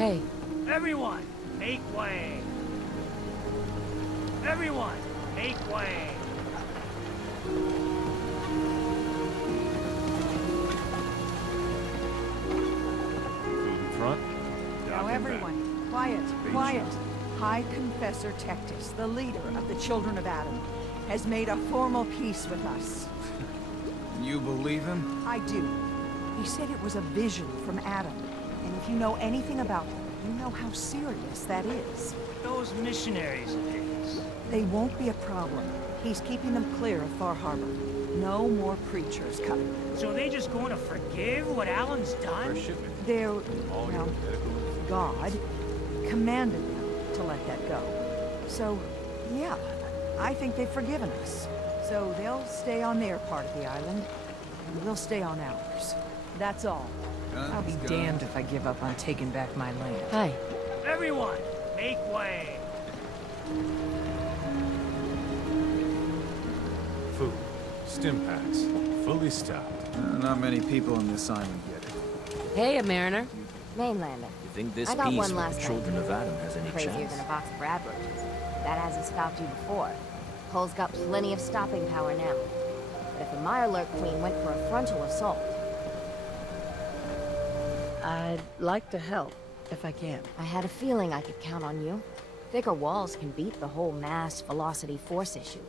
Hey. Everyone, make way! Everyone, make way! Food in front. Now everyone, quiet, quiet. High Confessor Tectus, the leader of the Children of Adam, has made a formal peace with us. You believe him? I do. He said it was a vision from Adam. And if you know anything about him, you know how serious that is. Those missionaries of his. They won't be a problem. He's keeping them clear of Far Harbor. No more preachers coming. So they just going to forgive what Alan's done? They're, well, God commanded them to let that go. So, yeah, I think they've forgiven us. So they'll stay on their part of the island, and we'll stay on ours. That's all. I'll be damned if I give up on taking back my land. Hi. Everyone, make way! Food. Stim packs. Fully stocked. Not many people on this island get it. Hey, a mariner. Mainlander. You think this I got peace one with last the night. Children of Adam has any Crazier chance? than a box of radroaches. That hasn't stopped you before. Hull's got plenty of stopping power now. But if the Mirelurk Queen went for a frontal assault... I'd like to help, if I can. I had a feeling I could count on you. Thicker walls can beat the whole mass velocity force issue.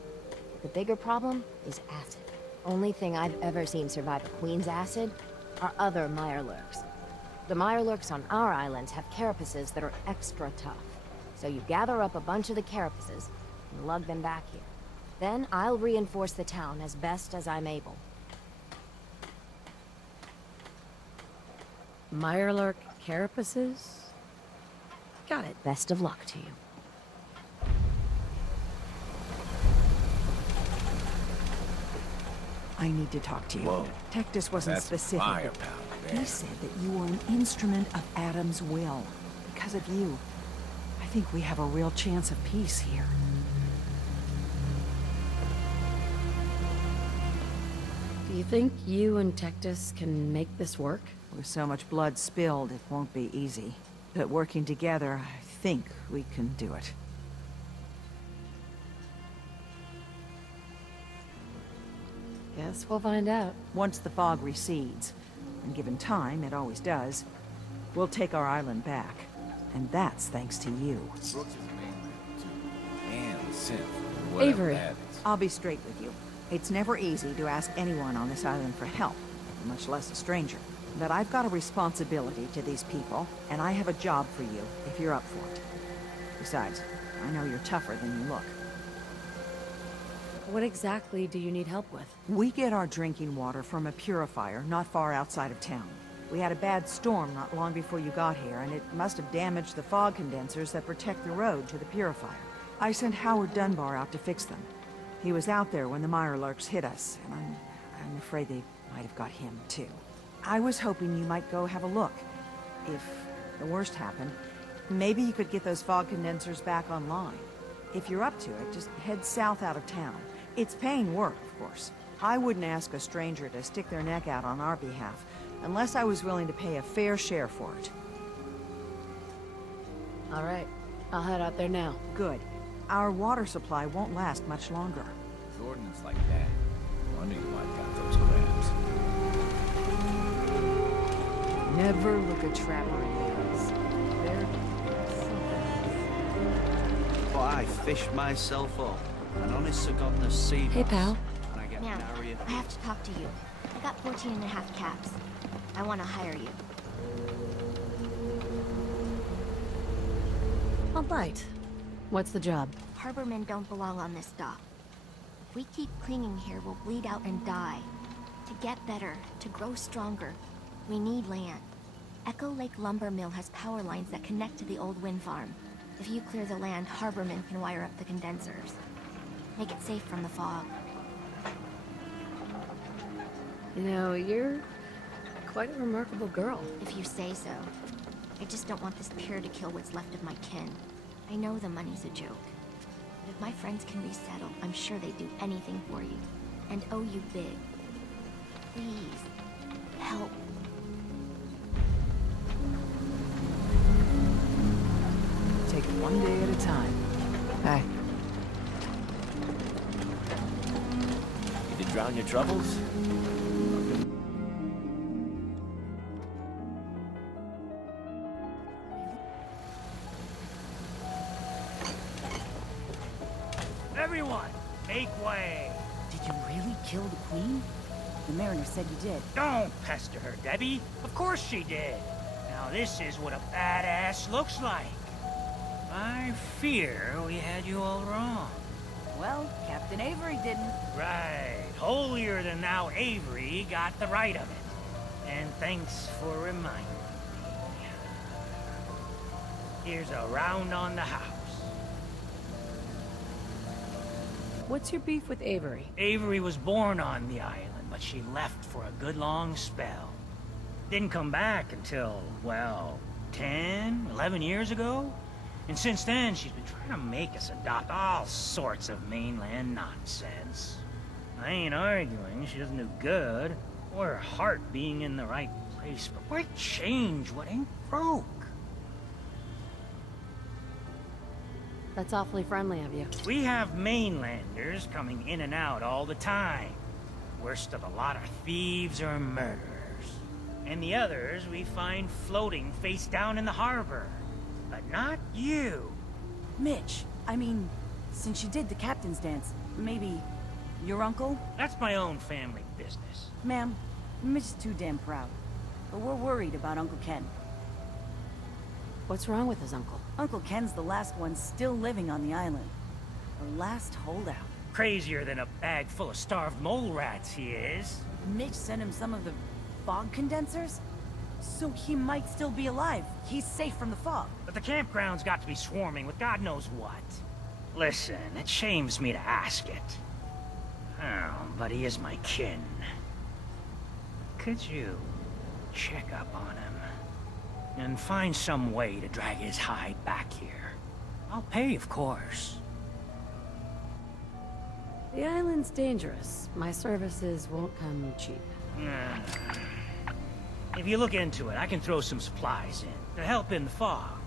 The bigger problem is acid. Only thing I've ever seen survive a Queen's acid are other Mirelurks. The Mirelurks on our islands have carapaces that are extra tough. So you gather up a bunch of the carapaces and lug them back here. Then I'll reinforce the town as best as I'm able. Mirelurk carapaces? Got it. Best of luck to you. I need to talk to you. Whoa. Tectus wasn't That's specific. firepower there. He said that you were an instrument of Adam's will. Because of you, I think we have a real chance of peace here. Do you think you and Tectus can make this work? With so much blood spilled, it won't be easy. But working together, I think we can do it. Guess we'll find out. Once the fog recedes, and given time, it always does, we'll take our island back. And that's thanks to you. Brooks is a mainlander, too. And a synth. Whatever Avery. that is. I'll be straight with you. It's never easy to ask anyone on this island for help, much less a stranger. But I've got a responsibility to these people, and I have a job for you, if you're up for it. Besides, I know you're tougher than you look. What exactly do you need help with? We get our drinking water from a purifier not far outside of town. We had a bad storm not long before you got here, and it must have damaged the fog condensers that protect the road to the purifier. I sent Howard Dunbar out to fix them. He was out there when the Mirelurks hit us, and I'm afraid they might have got him, too. I was hoping you might go have a look. If the worst happened, maybe you could get those fog condensers back online. If you're up to it, just head south out of town. It's paying work, of course. I wouldn't ask a stranger to stick their neck out on our behalf, unless I was willing to pay a fair share for it. All right. I'll head out there now. Good. Our water supply won't last much longer. With ordnance like that, wonder you might got those crabs. Never look a trapper in the eyes. They're Well, I fished myself up. An honest to goodness sea Hey, bass, pal. And I get Man, nary I have to talk to you. I got 14 and a half caps. I want to hire you. All right. What's the job? Harbormen don't belong on this dock. If we keep clinging here, we'll bleed out and die. To get better, to grow stronger, we need land. Echo Lake Lumber Mill has power lines that connect to the old wind farm. If you clear the land, Harbormen can wire up the condensers. Make it safe from the fog. You know, you're quite a remarkable girl. If you say so. I just don't want this pier to kill what's left of my kin. I know the money's a joke. But if my friends can resettle, I'm sure they'd do anything for you. And owe you big. Please, help. on your troubles? Everyone, make way. Did you really kill the queen? The mariner said you did. Don't pester her, Debbie. Of course she did. Now this is what a badass looks like. I fear we had you all wrong. Well, Captain Avery didn't. Right. Holier than thou Avery got the right of it. And thanks for reminding me. Here's a round on the house. What's your beef with Avery? Avery was born on the island, but she left for a good long spell. Didn't come back until, well, 10, 11 years ago? And since then, she's been trying to make us adopt all sorts of mainland nonsense. I ain't arguing she doesn't do good, or her heart being in the right place, but why change what ain't broke? That's awfully friendly of you. We have mainlanders coming in and out all the time. Worst of a lot are thieves or murderers. And the others we find floating face down in the harbor. But not you. Mitch, I mean, since you did the captain's dance, maybe your uncle? That's my own family business. Ma'am, Mitch is too damn proud. But we're worried about Uncle Ken. What's wrong with his uncle? Uncle Ken's the last one still living on the island. The last holdout. Crazier than a bag full of starved mole rats, he is. Mitch sent him some of the fog condensers? So he might still be alive. He's safe from the fog. But the campground's got to be swarming with God knows what. Listen, it shames me to ask it. Oh, but he is my kin. Could you check up on him? And find some way to drag his hide back here. I'll pay, of course. The island's dangerous. My services won't come cheap. If you look into it, I can throw some supplies in to help in the fog.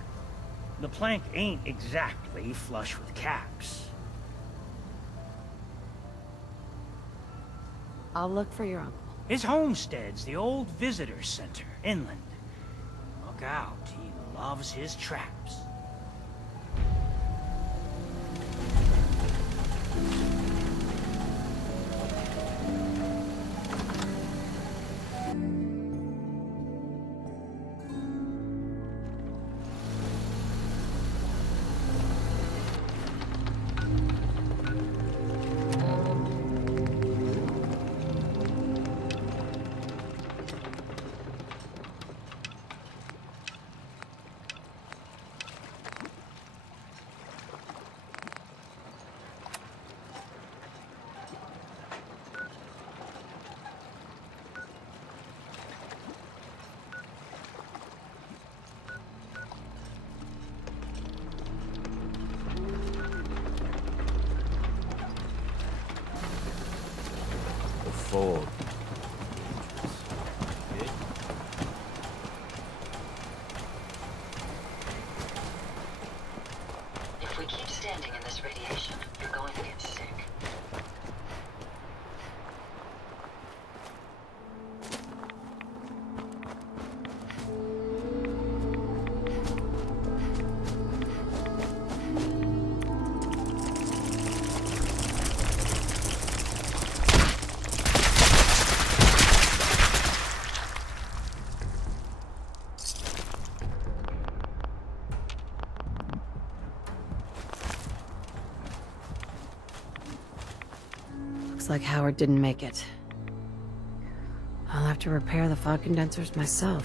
The plank ain't exactly flush with caps. I'll look for your uncle. His homestead's the old visitor center, inland. Look out, he loves his traps. Fog. If we keep standing in this radiation, you're going to get sick. Looks like Howard didn't make it. I'll have to repair the fog condensers myself.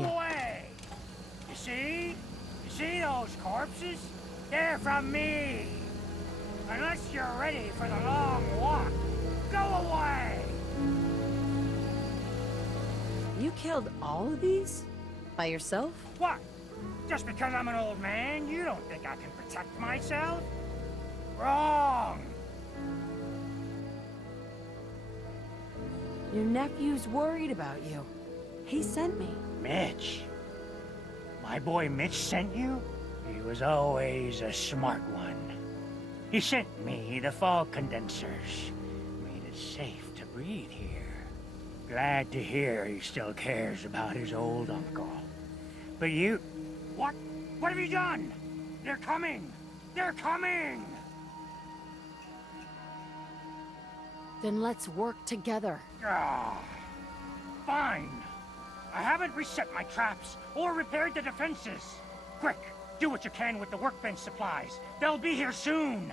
Why? away! You see? You see those corpses? They're from me! Unless you're ready for the long walk, go away! You killed all of these? By yourself? What? Just because I'm an old man, you don't think I can protect myself? Wrong! Your nephew's worried about you. He sent me. Mitch? My boy Mitch sent you? He was always a smart one. He sent me the fog condensers. Made it safe to breathe here. Glad to hear he still cares about his old uncle. But you... What? What have you done? They're coming! They're coming! Then let's work together. Ah, fine. I haven't reset my traps or repaired the defenses. Quick, do what you can with the workbench supplies. They'll be here soon.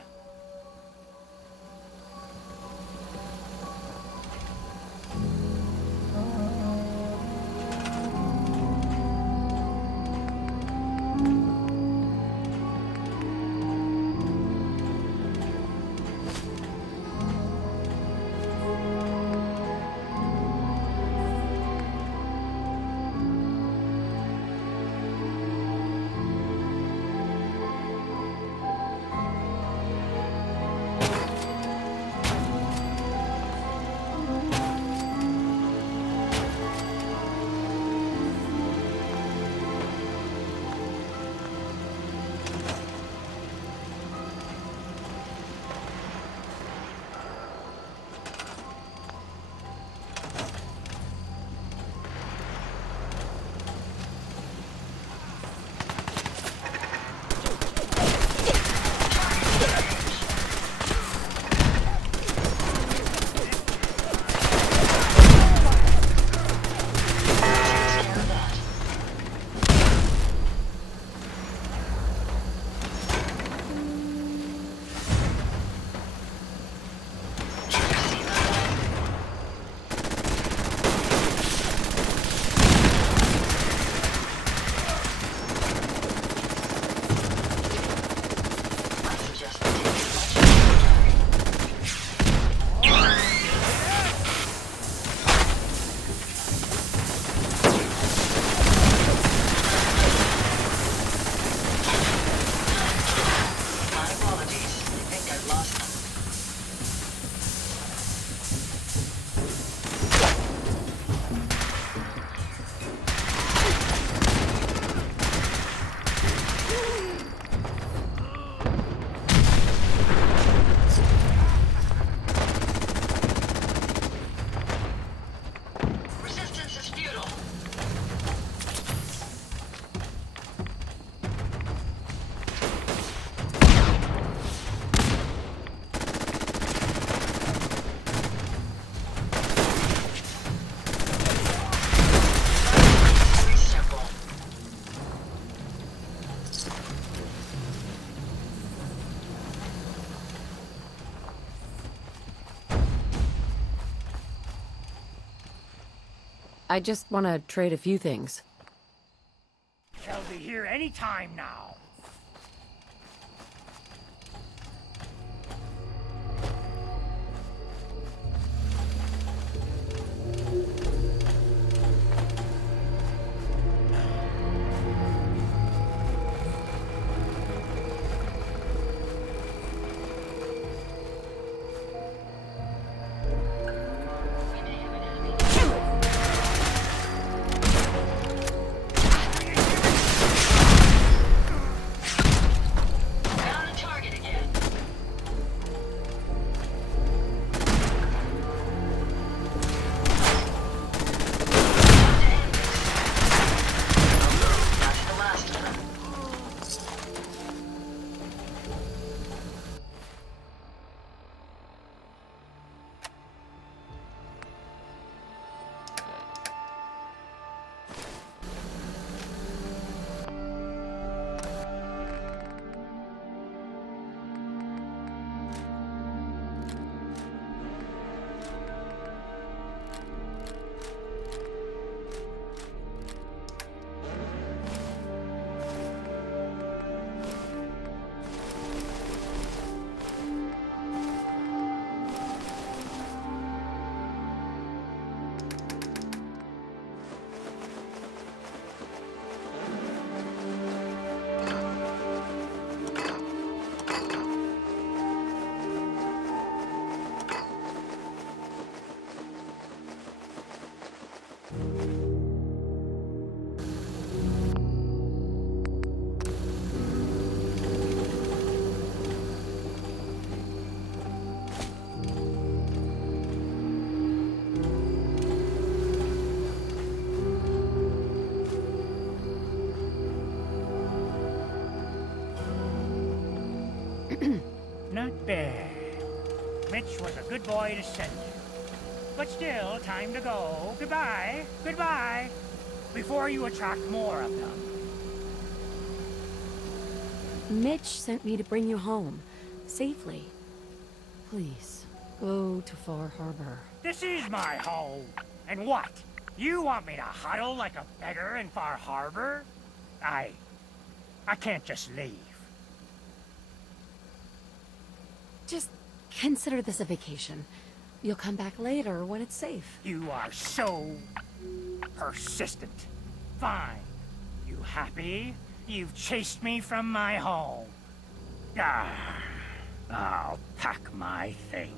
I just want to trade a few things. They'll be here any time now. Not bad. Mitch was a good boy to send you. But still, time to go. Goodbye. Goodbye. Before you attract more of them. Mitch sent me to bring you home. Safely. Please, go to Far Harbor. This is my home. And what? You want me to huddle like a beggar in Far Harbor? I can't just leave. Just consider this a vacation. You'll come back later when it's safe. You are so persistent. Fine. You happy? You've chased me from my home. Ah, I'll pack my things.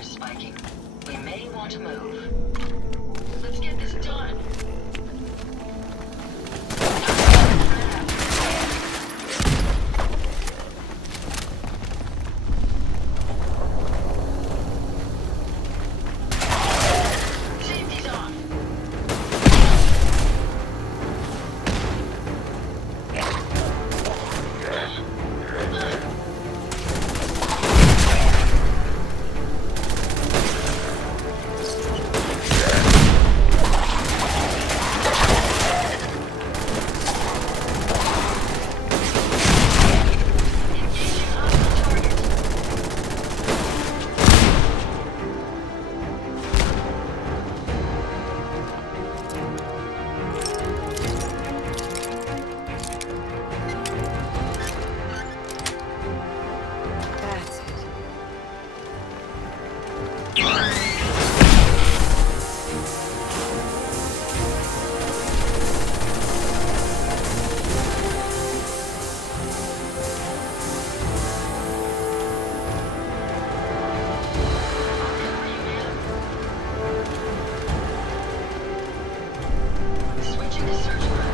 is spiking. We may want to move. Let's get this done. Safety's off. That's it. Switching to search mode.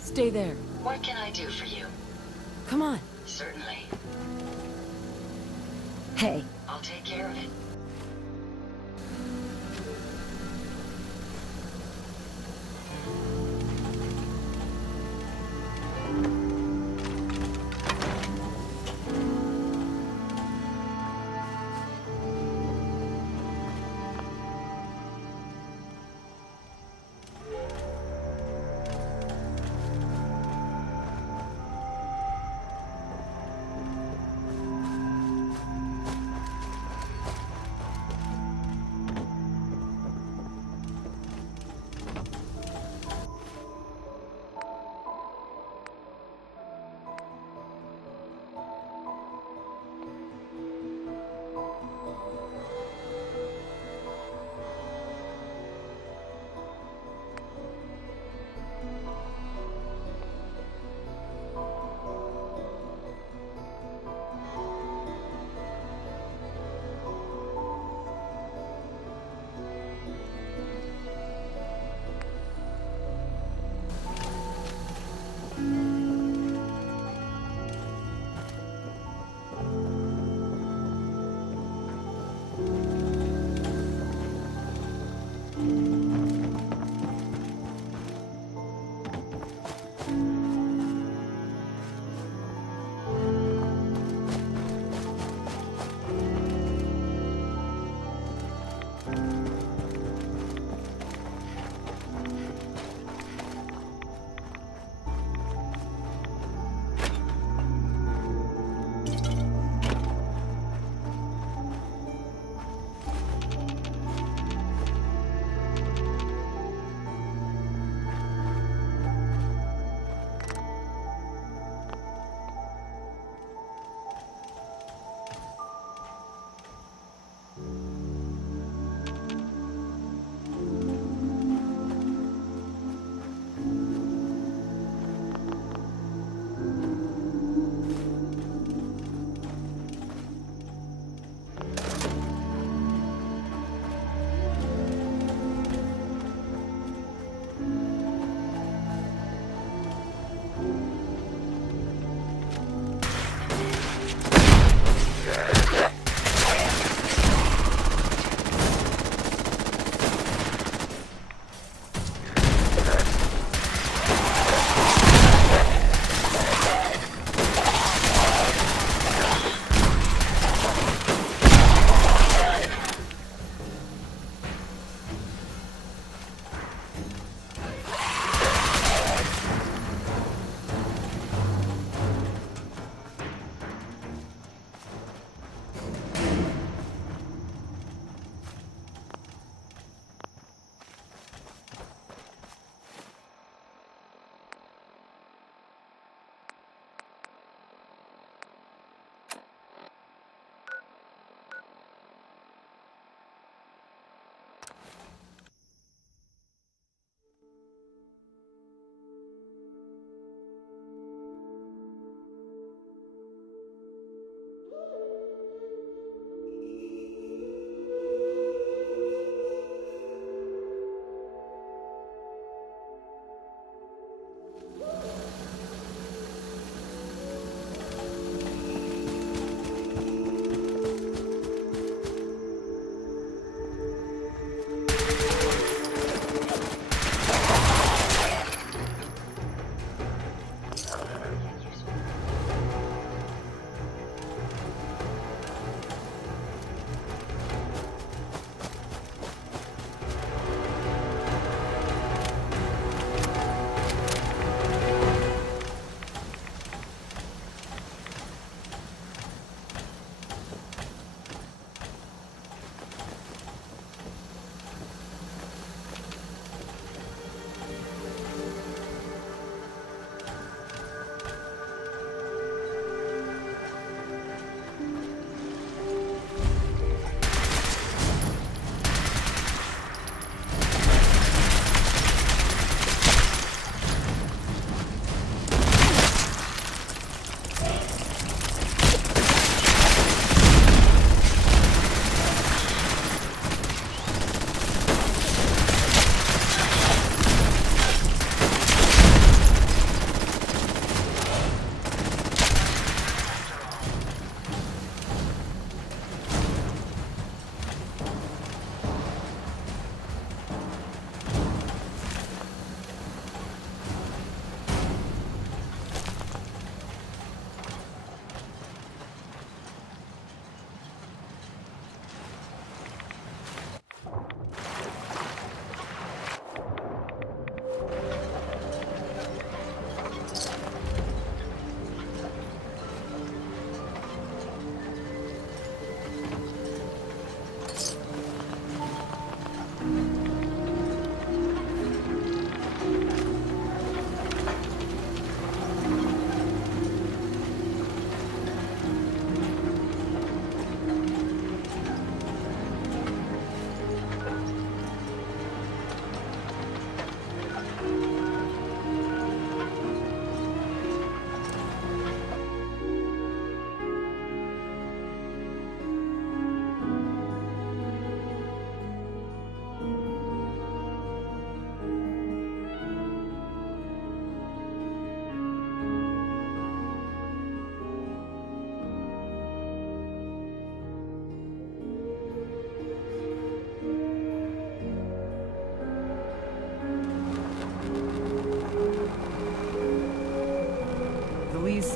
Stay there. What can I do for you? Come on. Certainly. Hey, I'll take care of it.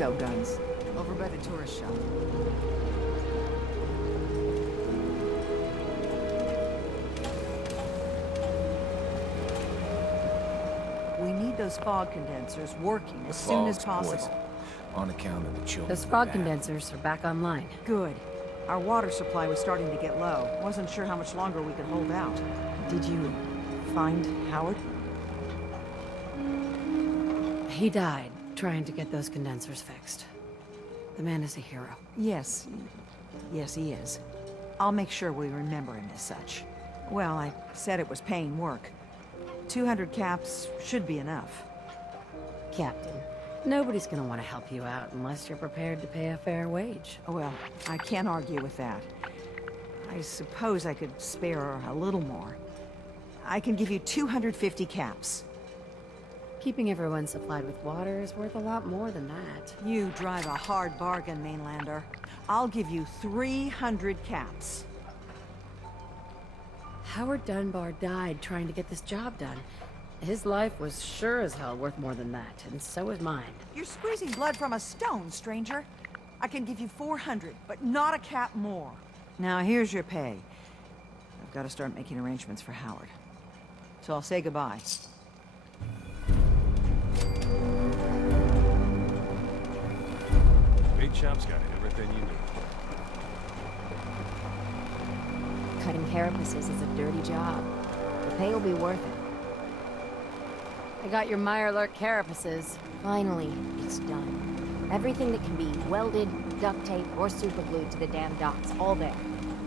sell guns. Over by the tourist shop. need those fog condensers working The as soon as fog's possible. poison, on account of the children. Those in fog the condensers are back online. Good. Our water supply was starting to get low. Wasn't sure how much longer we could hold out. Did you find Howard? He died trying to get those condensers fixed. The man is a hero. Yes. Yes, he is. I'll make sure we remember him as such. Well, I said it was paying work. 200 caps should be enough. Captain, nobody's gonna want to help you out unless you're prepared to pay a fair wage. Well, I can't argue with that. I suppose I could spare a little more. I can give you 250 caps. Keeping everyone supplied with water is worth a lot more than that. You drive a hard bargain, Mainlander. I'll give you 300 caps. Howard Dunbar died trying to get this job done. His life was sure as hell worth more than that, and so is mine. You're squeezing blood from a stone, stranger. I can give you 400, but not a cap more. Now, here's your pay. I've got to start making arrangements for Howard. So I'll say goodbye. Bait shop's got everything you need. Cutting carapaces is a dirty job. The pay will be worth it. I got your Mirelurk carapaces. Finally, it's done. Everything that can be welded, duct tape, or superglued to the damn docks, all there.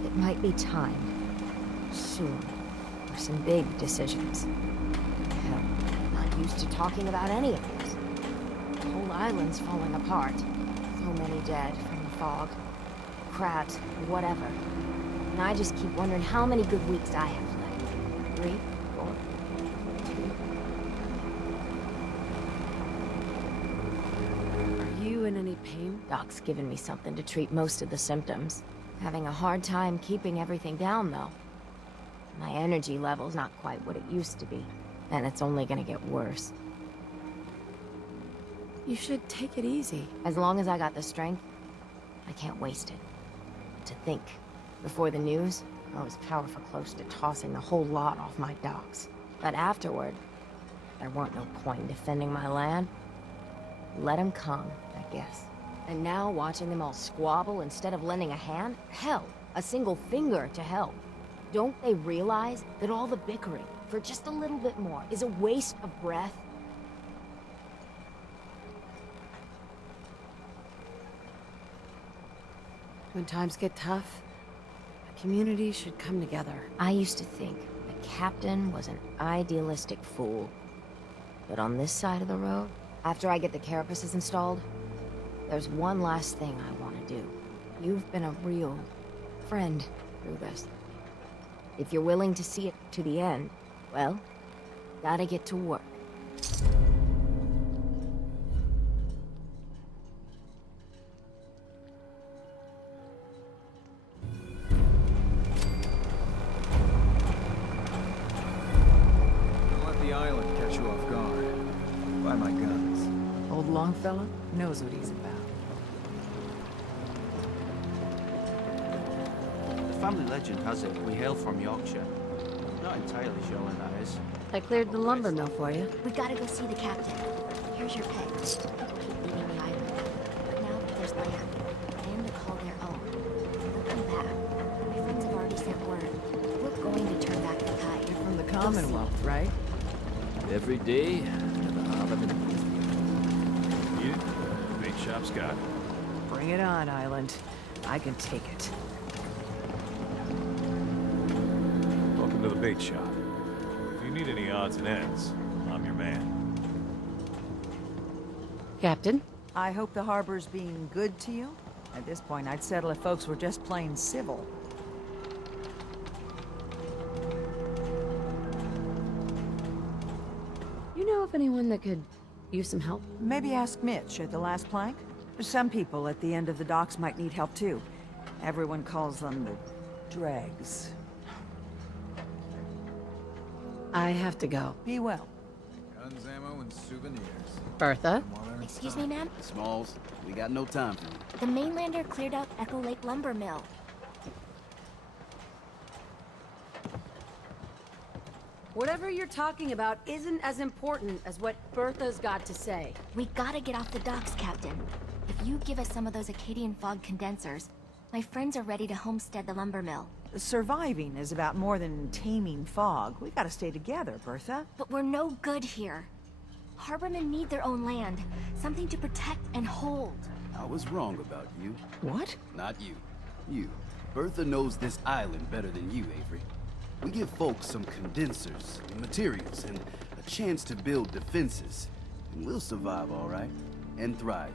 It might be time, soon, for some big decisions. Hell, I'm not used to talking about any of this. The whole island's falling apart. So many dead from the fog. Crabs, whatever. And I just keep wondering how many good weeks I have left. 3, 4, 2. Are you in any pain? Doc's given me something to treat most of the symptoms. Having a hard time keeping everything down, though. My energy level's not quite what it used to be, and it's only gonna get worse. You should take it easy. As long as I got the strength, I can't waste it. To think, before the news, I was powerful close to tossing the whole lot off my docks. But afterward, there weren't no point in defending my land. Let them come, I guess. And now, watching them all squabble instead of lending a hand? Hell, a single finger to help. Don't they realize that all the bickering, for just a little bit more, is a waste of breath? When times get tough, a community should come together. I used to think the captain was an idealistic fool. But on this side of the road, after I get the carapaces installed, there's one last thing I want to do. You've been a real friend through this. If you're willing to see it to the end, well, gotta get to work. Don't let the island catch you off guard. Buy my guns. Old Longfellow knows what he's about. The family legend has it we hail from Yorkshire. Not entirely sure when that is. I cleared the lumber mill for you. We gotta go see the captain. Here's your pay. People keep leaving the island. But now that there's land, and to call their own, they'll come back. My friends have already sent word. We're going to turn back the tide. You're from the Commonwealth, right? Every day, to the heart of it. Need it? Bait shop's got it. Bring it on, Island. I can take it. Welcome to the bait shop. If you need any odds and ends, I'm your man. Captain? I hope the harbor's being good to you. At this point, I'd settle if folks were just plain civil. You know of anyone that could use some help? Maybe ask Mitch at the last plank. Some people at the end of the docks might need help too. Everyone calls them the dregs. I have to go. Be well. Guns, ammo, and souvenirs. Bertha? Excuse me, ma'am? Smalls, we got no time for you. The Mainlander cleared out Echo Lake Lumber Mill. Whatever you're talking about isn't as important as what Bertha's got to say. We gotta get off the docks, Captain. If you give us some of those Acadian fog condensers, my friends are ready to homestead the lumber mill. Surviving is about more than taming fog. We gotta stay together, Bertha. But we're no good here. Harbormen need their own land, something to protect and hold. I was wrong about you. What? Not you. You. Bertha knows this island better than you, Avery. We give folks some condensers, materials, and a chance to build defenses. And we'll survive, all right? And thrive,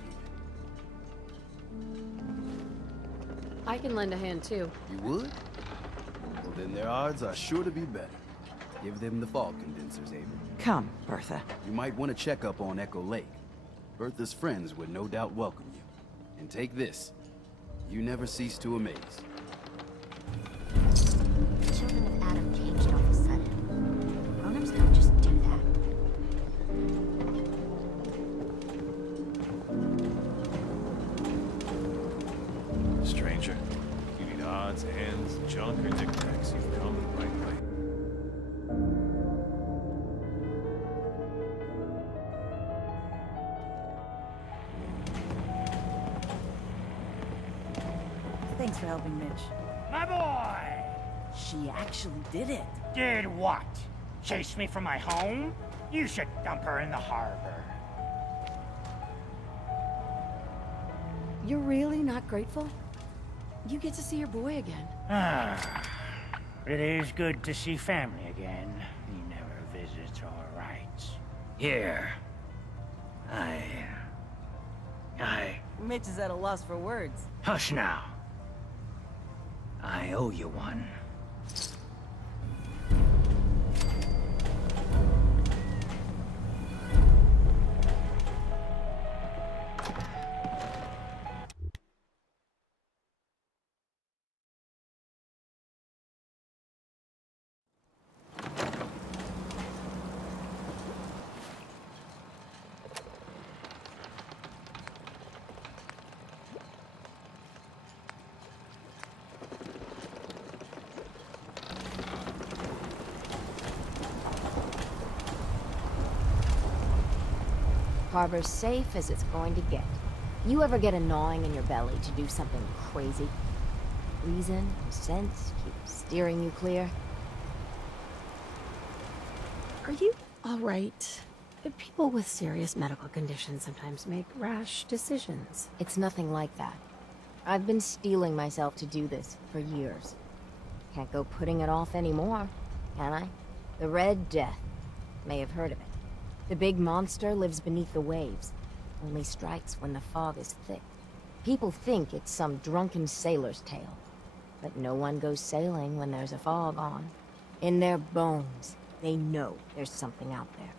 even. I can lend a hand, too. You would? Well, then their odds are sure to be better. Give them the fog condensers, Avery. Come, Bertha. You might want to check up on Echo Lake. Bertha's friends would no doubt welcome you. And take this. You never cease to amaze. The children of Adam changed all of a sudden. Grown-ups don't just do that. Stranger, if you need odds, ends, junk, or knickknacks, you've come to the right place. Thanks for helping, Mitch. My boy! She actually did it. Did what? Chase me from my home? You should dump her in the harbor. You're really not grateful? You get to see your boy again. Ah, it is good to see family again. He never visits or writes. Here. Mitch is at a loss for words. Hush now. I owe you one. Harbor's safe as it's going to get. You ever get a gnawing in your belly to do something crazy? Reason and sense keep steering you clear? Are you all right? People with serious medical conditions sometimes make rash decisions. It's nothing like that. I've been steeling myself to do this for years. Can't go putting it off anymore, can I? The Red Death. May have heard of it. The big monster lives beneath the waves. Only strikes when the fog is thick. People think it's some drunken sailor's tale. But no one goes sailing when there's a fog on. In their bones, they know there's something out there.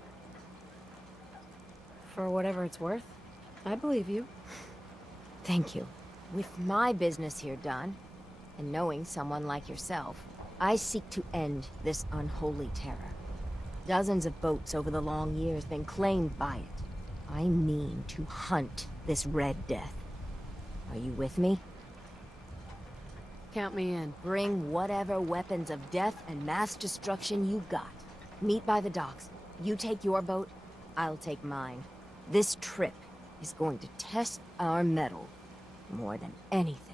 For whatever it's worth, I believe you. Thank you. With my business here done, and knowing someone like yourself, I seek to end this unholy terror. Dozens of boats over the long years been claimed by it. I mean to hunt this Red Death. Are you with me? Count me in. Bring whatever weapons of death and mass destruction you got. Meet by the docks. You take your boat, I'll take mine. This trip is going to test our mettle more than anything.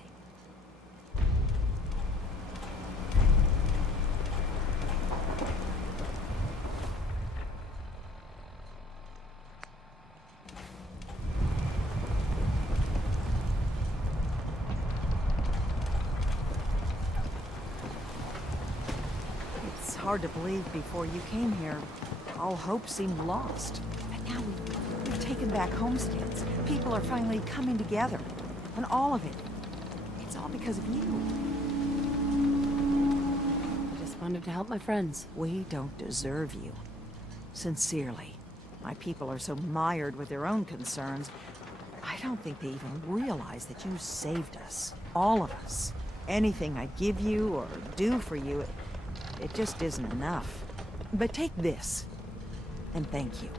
It's hard to believe before you came here, all hope seemed lost. But now we've taken back homesteads. People are finally coming together. And all of it, it's all because of you. I just wanted to help my friends. We don't deserve you. Sincerely. My people are so mired with their own concerns, I don't think they even realize that you saved us. All of us. Anything I give you or do for you, it just isn't enough. But take this, and thank you.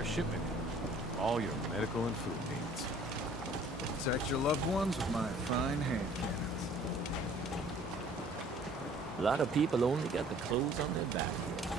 a shipment in. All your medical and food needs. Protect your loved ones with my fine hand cannons. A lot of people only got the clothes on their back.